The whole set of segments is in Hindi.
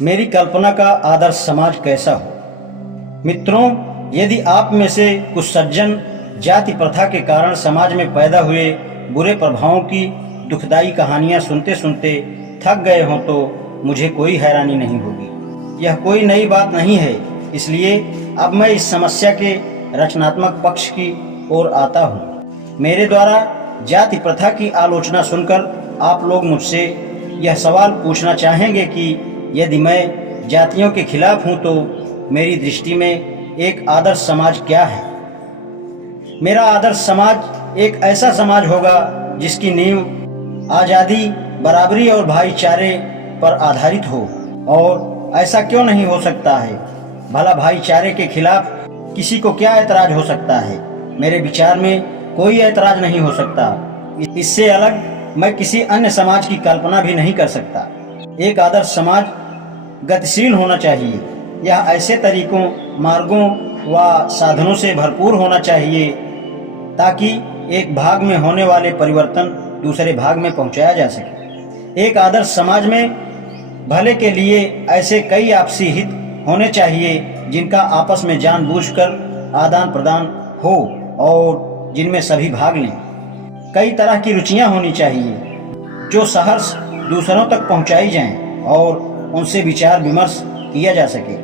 मेरी कल्पना का आदर्श समाज कैसा हो। मित्रों, यदि आप में से कुछ सज्जन जाति प्रथा के कारण समाज में पैदा हुए बुरे प्रभावों की दुखदाई कहानियां सुनते सुनते थक गए हों तो मुझे कोई हैरानी नहीं होगी। यह कोई नई बात नहीं है, इसलिए अब मैं इस समस्या के रचनात्मक पक्ष की ओर आता हूँ। मेरे द्वारा जाति प्रथा की आलोचना सुनकर आप लोग मुझसे यह सवाल पूछना चाहेंगे कि यदि मैं जातियों के खिलाफ हूँ तो मेरी दृष्टि में एक आदर्श समाज क्या है। मेरा आदर्श समाज एक ऐसा समाज होगा जिसकी नींव आज़ादी, बराबरी और भाईचारे पर आधारित हो। और ऐसा क्यों नहीं हो सकता है? भला भाईचारे के खिलाफ किसी को क्या ऐतराज हो सकता है? मेरे विचार में कोई ऐतराज नहीं हो सकता। इससे अलग मैं किसी अन्य समाज की कल्पना भी नहीं कर सकता। एक आदर्श समाज गतिशील होना चाहिए। यह ऐसे तरीकों, मार्गों व साधनों से भरपूर होना चाहिए ताकि एक भाग में होने वाले परिवर्तन दूसरे भाग में पहुंचाया जा सके। एक आदर्श समाज में भले के लिए ऐसे कई आपसी हित होने चाहिए जिनका आपस में जानबूझकर आदान प्रदान हो और जिनमें सभी भाग लें। कई तरह की रुचियां होनी चाहिए जो सहर्ष दूसरों तक पहुंचाई जाएं और उनसे विचार विमर्श किया जा सके।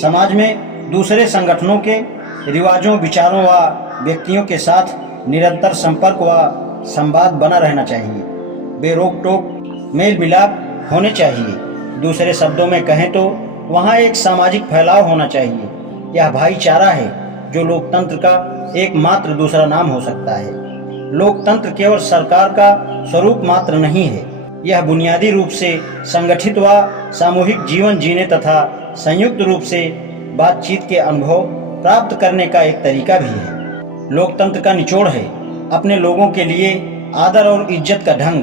समाज में दूसरे संगठनों के रिवाजों, विचारों व व्यक्तियों के साथ निरंतर संपर्क व संवाद बना रहना चाहिए। बेरोक टोक मेल मिलाप होने चाहिए। दूसरे शब्दों में कहें तो वहाँ एक सामाजिक फैलाव होना चाहिए। यह भाईचारा है जो लोकतंत्र का एकमात्र दूसरा नाम हो सकता है। लोकतंत्र केवल सरकार का स्वरूप मात्र नहीं है, यह बुनियादी रूप से संगठित व सामूहिक जीवन जीने तथा संयुक्त रूप से बातचीत के अनुभव प्राप्त करने का एक तरीका भी है। लोकतंत्र का निचोड़ है अपने लोगों के लिए आदर और इज्जत का ढंग।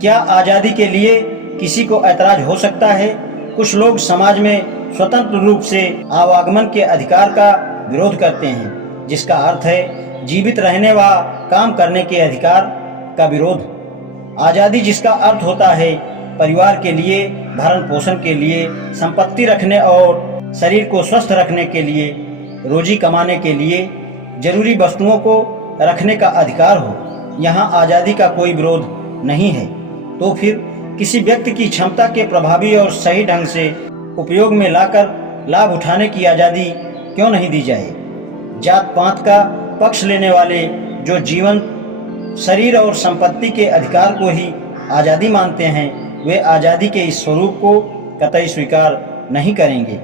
क्या आज़ादी के लिए किसी को ऐतराज हो सकता है? कुछ लोग समाज में स्वतंत्र रूप से आवागमन के अधिकार का विरोध करते हैं, जिसका अर्थ है जीवित रहने व काम करने के अधिकार का विरोध। आज़ादी जिसका अर्थ होता है परिवार के लिए, भरण पोषण के लिए, संपत्ति रखने और शरीर को स्वस्थ रखने के लिए, रोजी कमाने के लिए, जरूरी वस्तुओं को रखने का अधिकार हो। यहाँ आज़ादी का कोई विरोध नहीं है। तो फिर किसी व्यक्ति की क्षमता के प्रभावी और सही ढंग से उपयोग में लाकर लाभ उठाने की आज़ादी क्यों नहीं दी जाए? जात पात का पक्ष लेने वाले जो जीवन, शरीर और संपत्ति के अधिकार को ही आज़ादी मानते हैं, वे आज़ादी के इस स्वरूप को कतई स्वीकार नहीं करेंगे,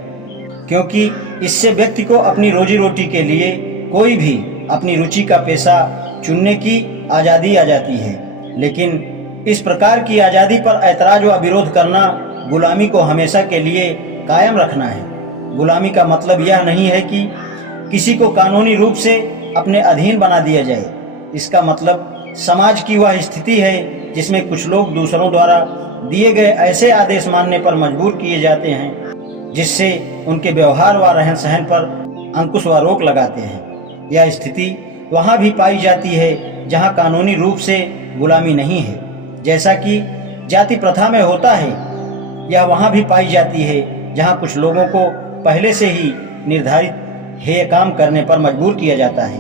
क्योंकि इससे व्यक्ति को अपनी रोजी रोटी के लिए कोई भी अपनी रुचि का पेशा चुनने की आज़ादी आ जाती है। लेकिन इस प्रकार की आज़ादी पर ऐतराज व विरोध करना गुलामी को हमेशा के लिए कायम रखना है। गुलामी का मतलब यह नहीं है कि किसी को कानूनी रूप से अपने अधीन बना दिया जाए। इसका मतलब समाज की वह स्थिति है जिसमें कुछ लोग दूसरों द्वारा दिए गए ऐसे आदेश मानने पर मजबूर किए जाते हैं जिससे उनके व्यवहार व रहन सहन पर अंकुश व रोक लगाते हैं। यह स्थिति वहाँ भी पाई जाती है जहाँ कानूनी रूप से गुलामी नहीं है, जैसा कि जाति प्रथा में होता है। यह वहाँ भी पाई जाती है जहाँ कुछ लोगों को पहले से ही निर्धारित हेय काम करने पर मजबूर किया जाता है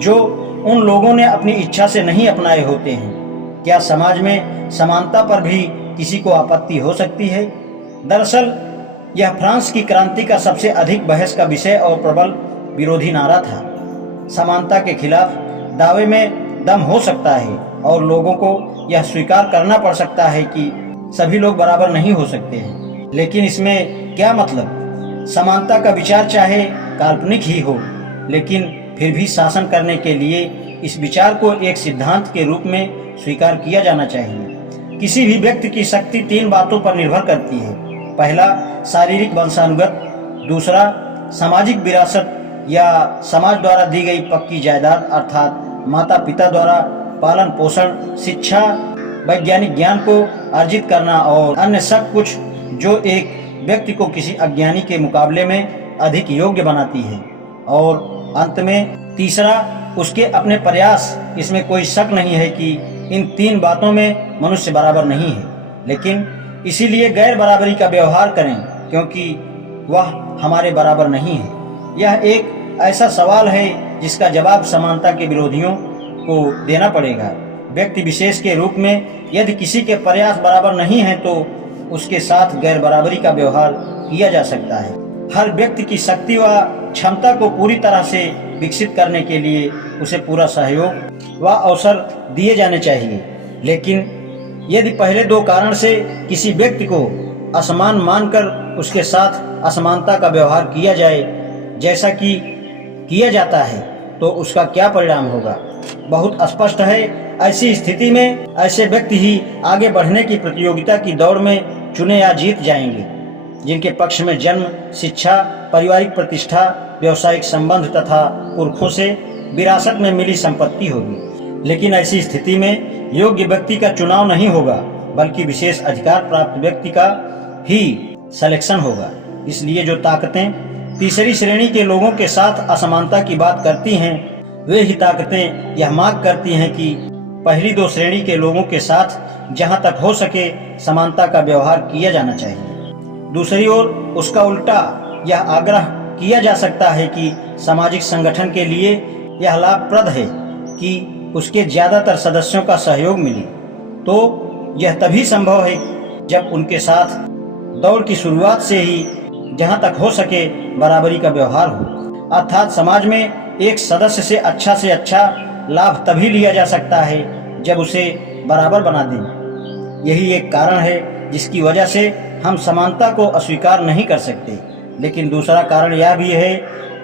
जो उन लोगों ने अपनी इच्छा से नहीं अपनाए होते हैं। क्या समाज में समानता पर भी किसी को आपत्ति हो सकती है? दरअसल यह फ्रांस की क्रांति का सबसे अधिक बहस का विषय और प्रबल विरोधी नारा था। समानता के खिलाफ दावे में दम हो सकता है और लोगों को यह स्वीकार करना पड़ सकता है कि सभी लोग बराबर नहीं हो सकते हैं। लेकिन इसमें क्या मतलब? समानता का विचार चाहे काल्पनिक ही हो, लेकिन फिर भी शासन करने के लिए इस विचार को एक सिद्धांत के रूप में स्वीकार किया जाना चाहिए। किसी भी व्यक्ति की शक्ति 3 बातों पर निर्भर करती है। पहला, शारीरिक वंशानुगत। दूसरा, सामाजिक विरासत या समाज द्वारा दी गई पक्की जायदाद अर्थात माता पिता द्वारा पालन पोषण, शिक्षा, वैज्ञानिक ज्ञान को अर्जित करना और अन्य सब कुछ जो एक व्यक्ति को किसी अज्ञानी के मुकाबले में अधिक योग्य बनाती है। और अंत में तीसरा, उसके अपने प्रयास। इसमें कोई शक नहीं है कि इन 3 बातों में मनुष्य बराबर नहीं है, लेकिन इसीलिए गैर बराबरी का व्यवहार करें, क्योंकि वह हमारे बराबर नहीं है। यह एक ऐसा सवाल है जिसका जवाब समानता के विरोधियों को देना पड़ेगा। व्यक्ति विशेष के रूप में यदि किसी के प्रयास बराबर नहीं है तो उसके साथ गैर बराबरी का व्यवहार किया जा सकता है। हर व्यक्ति की शक्ति व क्षमता को पूरी तरह से विकसित करने के लिए उसे पूरा सहयोग व अवसर दिए जाने चाहिए। लेकिन यदि पहले दो कारण से किसी व्यक्ति को असमान मानकर उसके साथ असमानता का व्यवहार किया जाए, जैसा कि किया जाता है, तो उसका क्या परिणाम होगा बहुत स्पष्ट है। ऐसी स्थिति में ऐसे व्यक्ति ही आगे बढ़ने की प्रतियोगिता की दौड़ में चुने या जीत जाएंगे, जिनके पक्ष में जन्म, शिक्षा, पारिवारिक प्रतिष्ठा, व्यवसायिक संबंध तथा पुरखों से विरासत में मिली संपत्ति होगी। लेकिन ऐसी स्थिति में योग्य व्यक्ति का चुनाव नहीं होगा, बल्कि विशेष अधिकार प्राप्त व्यक्ति का ही सिलेक्शन होगा। इसलिए जो ताकतें तीसरी श्रेणी के लोगों के साथ असमानता की बात करती हैं, वे ही ताकतें यह मांग करती हैं कि पहली दो श्रेणी के लोगों के साथ जहां तक हो सके समानता का व्यवहार किया जाना चाहिए। दूसरी ओर उसका उल्टा यह आग्रह किया जा सकता है कि सामाजिक संगठन के लिए यह लाभप्रद है कि उसके ज्यादातर सदस्यों का सहयोग मिले, तो यह तभी संभव है जब उनके साथ दौड़ की शुरुआत से ही जहां तक हो सके बराबरी का व्यवहार हो। अर्थात समाज में एक सदस्य से अच्छा लाभ तभी लिया जा सकता है जब उसे बराबर बना दें। यही एक कारण है जिसकी वजह से हम समानता को अस्वीकार नहीं कर सकते। लेकिन दूसरा कारण यह भी है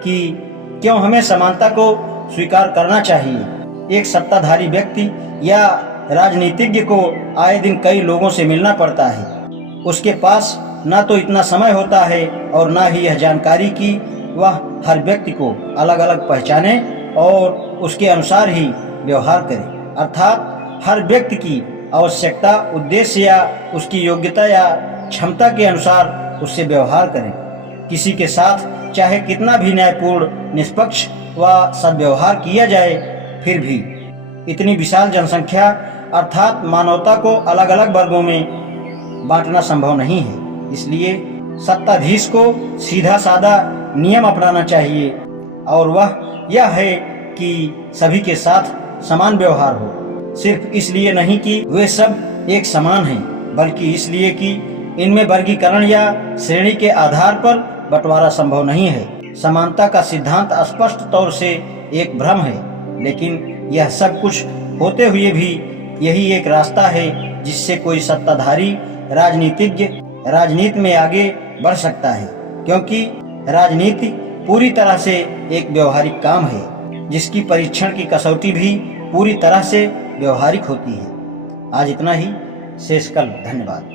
कि क्यों हमें समानता को स्वीकार करना चाहिए। एक सत्ताधारी व्यक्ति या राजनीतिज्ञ को आए दिन कई लोगों से मिलना पड़ता है। उसके पास ना तो इतना समय होता है और ना ही यह जानकारी कि वह हर व्यक्ति को अलग अलग पहचाने और उसके अनुसार ही व्यवहार करे। अर्थात हर व्यक्ति की आवश्यकता, उद्देश्य या उसकी योग्यता या क्षमता के अनुसार उससे व्यवहार करें। किसी के साथ चाहे कितना भी न्यायपूर्ण, निष्पक्ष व सद्व्यवहार किया जाए, फिर भी इतनी विशाल जनसंख्या अर्थात मानवता को अलग अलग वर्गों में बांटना संभव नहीं है। इसलिए सत्ताधीश को सीधा साधा नियम अपनाना चाहिए और वह यह है कि सभी के साथ समान व्यवहार हो। सिर्फ इसलिए नहीं कि वे सब एक समान हैं, बल्कि इसलिए कि इनमें वर्गीकरण या श्रेणी के आधार पर बंटवारा संभव नहीं है। समानता का सिद्धांत स्पष्ट तौर से एक भ्रम है, लेकिन यह सब कुछ होते हुए भी यही एक रास्ता है जिससे कोई सत्ताधारी राजनीतिज्ञ राजनीति में आगे बढ़ सकता है, क्योंकि राजनीति पूरी तरह से एक व्यवहारिक काम है जिसकी परीक्षण की कसौटी भी पूरी तरह से व्यवहारिक होती है। आज इतना ही, शेष कल। धन्यवाद।